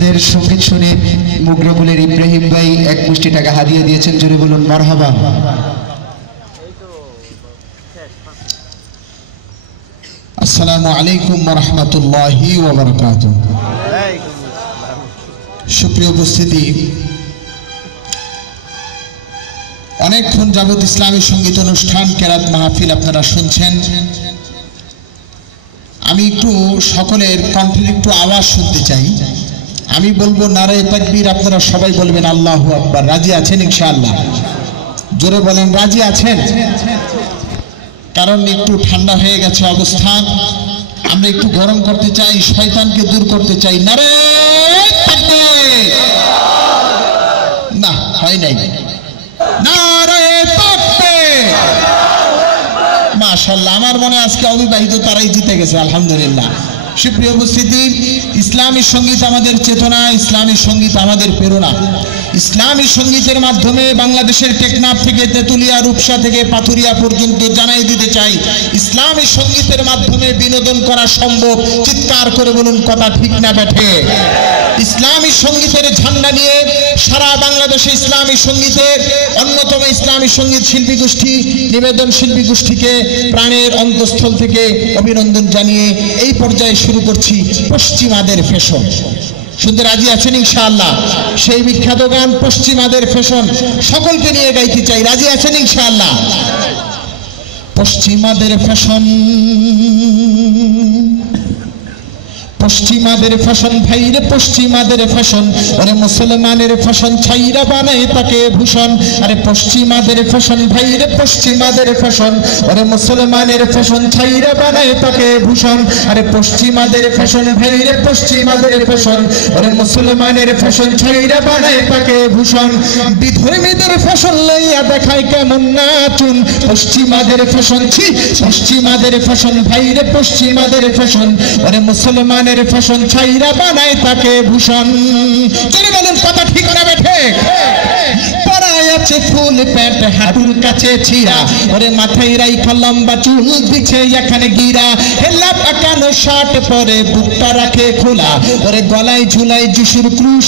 ছেলেদের সঙ্গীত শুনে মুগরাবুলের ইব্রাহিম ভাই 1 কোটি টাকা হাদিয়া দিয়েছেন, জোরে বলুন মারহাবা। আসসালামু আলাইকুম ওয়া রাহমাতুল্লাহি ওয়া বারাকাতুহু। সুপ্রিয় উপস্থিতি, অনেকক্ষণ যাবত ইসলামী সঙ্গীত অনুষ্ঠান কেরাত মাহফিল আপনারা শুনছেন। আমি একটু সকলের কণ্ঠের একটু আওয়াজ শুনতে চাই। আমি বলবো নারায়ে তাকবীর, আপনারা সবাই বলবেন আল্লাহু আকবার। রাজি আছেন ইনশাআল্লাহ? জোরে বলেন রাজি আছেন? কারণ একটু ঠান্ডা হয়ে গেছে অবস্থা, আমরা একটু গরম করতে চাই, শয়তানকে দূর করতে চাই। নারায়ে তাকবীর। না হয় নাই। নারায়ে তাকবীর। মাশাআল্লাহ, আমার মনে আজকে অবিবাহিত তারাই জিতে গেছে, আলহামদুলিল্লাহ। সুপ্রিয় উপস্থিতি, ইসলামী সঙ্গীত আমাদের চেতনা, ইসলামী সঙ্গীত আমাদের প্রেরণা। ইসলামী সঙ্গীতের মাধ্যমে বাংলাদেশের টেকনাফ থেকে তেতুলিয়া, রূপসা থেকে পাথুরিয়া পর্যন্ত জানাই দিতে চাই, ইসলামী সঙ্গীতের মাধ্যমে বিনোদন করা সম্ভব। চিৎকার করে বলুন কথা ঠিক না বেঠে? ইসলামী সঙ্গীতের ঝান্ডা নিয়ে সারা বাংলাদেশে ইসলামী সঙ্গীতের অন্যতম ইসলামী সঙ্গীত শিল্পী গোষ্ঠী নিবেদন শিল্পী গোষ্ঠীকে প্রাণের অন্তঃস্থল থেকে অভিনন্দন জানিয়ে এই পর্যায়ে শুরু করছি পশ্চিমাদের ফ্যাশন। শুনতে রাজি আছেন ইনশাআল্লাহ? সেই বিখ্যাত গান পশ্চিমাদের ফ্যাশন সকলকে নিয়ে গাইতে চাই। রাজি আছেন ইনশাআল্লাহ? পশ্চিমাদের ফ্যাশন, পশ্চিমাদের ফ্যাশন ভাইরে পশ্চিমাদের ফ্যাশন, ওরে মুসলমানের ফ্যাশন ছাইরা বানায় তাকে ভূষণ। আরে পশ্চিমাদের ফ্যাশন ভাইরে পশ্চিমাদের ফ্যাশন, ওরে মুসলমানের ফ্যাশন ছাইরা বানায় তাকে ভূষণ। আরে পশ্চিমাদের ফ্যাশন ভাইরে পশ্চিমাদের ফ্যাশন, ওরে মুসলমানের ফ্যাশন ছাইরা বানায় তাকে ভূষণ। বিধর্মীদের ফ্যাশন লইয়া দেখায় কেমন নাচুন। পশ্চিমাদের ফ্যাশন ছি, পশ্চিমাদের ফ্যাশন ভাইরে পশ্চিমাদের ফ্যাশন, ওরে মুসলমানের ফ্যাশন ছাইরা বানায় তাকে ভূষণ। চলে বলুন কথা ঠিক না বেঠে? পরায় আছে ফুল প্যান্ট হাঁটুর কাছে ছিঁড়া, ওরে মাথায় রাইখা লম্বা চুল দিচ্ছে এখানে গিরা। হেলা পাকানো শার্ট পরে বুকটা রাখে খোলা, ওরে গলায় ঝুলায় যিশুর ক্রুশ